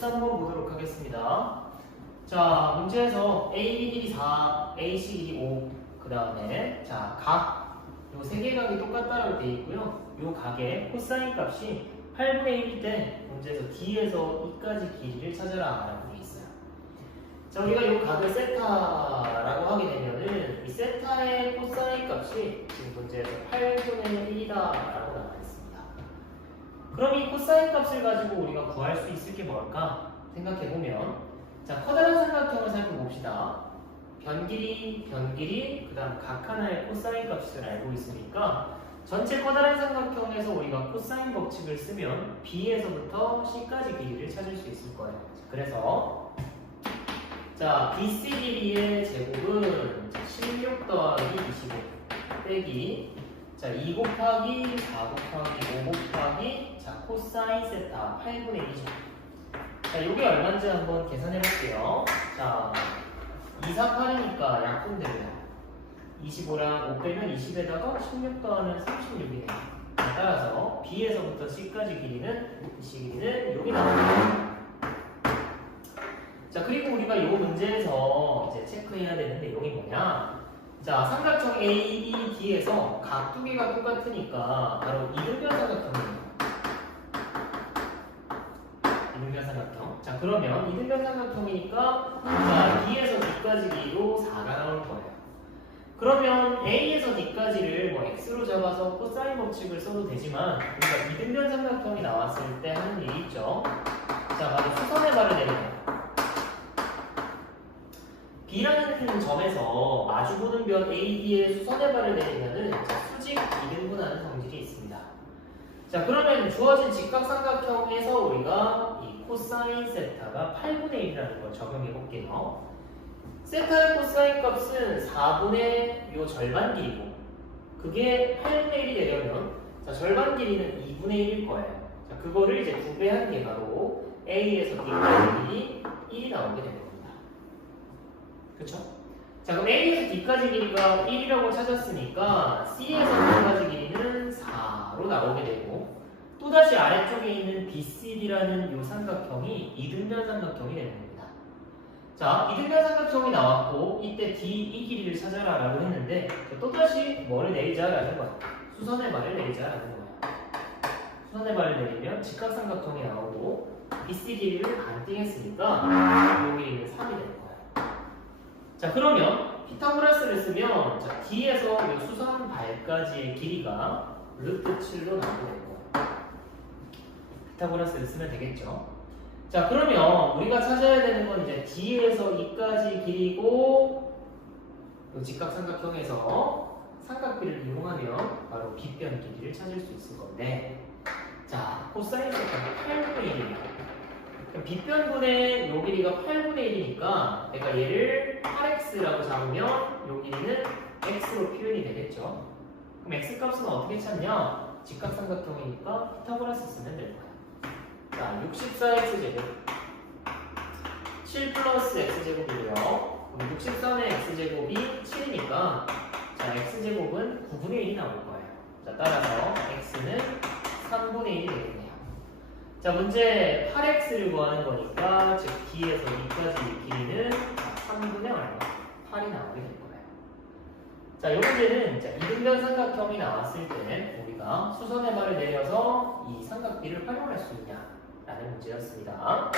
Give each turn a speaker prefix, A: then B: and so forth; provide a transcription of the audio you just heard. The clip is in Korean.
A: 13번 보도록 하겠습니다. 자, 문제에서 A 길이 4, AC 길이 5, 그 다음에 자, 각, 요 세 개 각이 똑같다라고 되어 있고요. 요 각의 코사인 값이 8분의 1일 때 문제에서 D에서 E까지 길이를 찾아라 라고 되어 있어요. 자, 우리가 요 각을 세타라고 하게 되면은 이 세타의 코사인 값이 지금 문제에서 8분의 1이다 라고 나와 있습니다. 그럼 이 코사인 값을 가지고 우리가 구할 수 있을 게 뭘까 생각해 보면 자 커다란 삼각형을 살펴봅시다. 변 길이, 변 길이, 그 다음 각 하나의 코사인 값을 알고 있으니까 전체 커다란 삼각형에서 우리가 코사인 법칙을 쓰면 B에서부터 C까지 길이를 찾을 수 있을 거예요. 자, 그래서 자 BC 길이의 제곱은 16 더하기 25 빼기 자, 2 곱하기 4 곱하기 5 곱하기 자, 코사인 세타 8분의 1이죠. 자, 이게 얼마인지 한번 계산해 볼게요. 자, 2, 4, 8이니까 약분되면 25랑 5 빼면 20에다가 16 더하면 36이네요. 따라서 B에서부터 C까지 길이는 C 길이는 여기 나옵니다. 자, 그리고 우리가 이 문제에서 이제 체크해야 되는 내용이 뭐냐? 자, 삼각형 ABD에서 각 두 개가 똑같으니까 바로 이등변 삼각형이에요. 이등변 삼각형. 자, 그러면 이등변 삼각형이니까 자, D에서 D까지 길이로 4가 나올 거예요. 그러면 A에서 D까지를 뭐 X로 잡아서 코사인 법칙을 써도 되지만 우리가 이등변 삼각형이 나왔을 때 하는 일이 있죠. 자, 바로 수선의 발을 내려요. B라는 점에서 마주보는 변 AD의 수선의 발을 내리면은 자, 수직 이등분하는 성질이 있습니다. 자 그러면 주어진 직각삼각형에서 우리가 이 코사인 세타가 8분의 1이라는 걸 적용해 볼게요. 세타의 코사인 값은 4분의 요 절반 길이고 그게 8분의 1이 되려면 자 절반 길이는 2분의 1일 거예요. 자 그거를 이제 두배한 게 바로 A에서 B까지 길이 1이 나오게 겁니다. 그쵸? 자 그럼 A에서 D까지 길이가 1이라고 찾았으니까 C에서 D까지 길이는 4로 나오게 되고 또다시 아래쪽에 있는 BCD라는 이 삼각형이 이등변 삼각형이 되는 겁니다. 자 이등변 삼각형이 나왔고 이때 D 이 길이를 찾아라 라고 했는데 또다시 뭐를 내리자 라는 거야. 수선의 말을 내리자 라는 거야. 수선의 말을 내리면 직각삼각형이 나오고 BCD를 반띵했으니까 여기 있는 3이 되는 거야. 자 그러면 피타고라스를 쓰면 자, D에서 이 수선 발까지의 길이가 루트 7로 나오게 되는 거예요. 피타고라스를 쓰면 되겠죠. 자 그러면 우리가 찾아야 되는 건 이제 D에서 E까지 길이고 이 직각삼각형에서 삼각비를 이용하면 바로 빗변 길이를 찾을 수 있을 건데 자 코사인 세타가 8분의 1입니다. 그럼 빗변분의 요 길이가 8분의 1이니까 그러니까 얘를 8x라고 잡으면 요 길이는 x로 표현이 되겠죠. 그럼 x 값은 어떻게 찾냐? 직각삼각형이니까 피타고라스 쓰면 될 거야. 자, 64x 제곱 7 플러스 x 제곱이고요. 그럼 63의 x 제곱이 7이니까 자, x 제곱은 9분의 1이 나올 거예요. 자, 따라서 x는 3분의 1이 되겠네요. 자 문제 8x를 구하는 거니까 즉 D에서 E까지 길이는 3분의 얼마? 8이 나오게 될 거예요. 자, 이 문제는 자, 이등변 삼각형이 나왔을 때 우리가 수선의 발을 내려서 이 삼각비를 활용할 수 있냐라는 문제였습니다.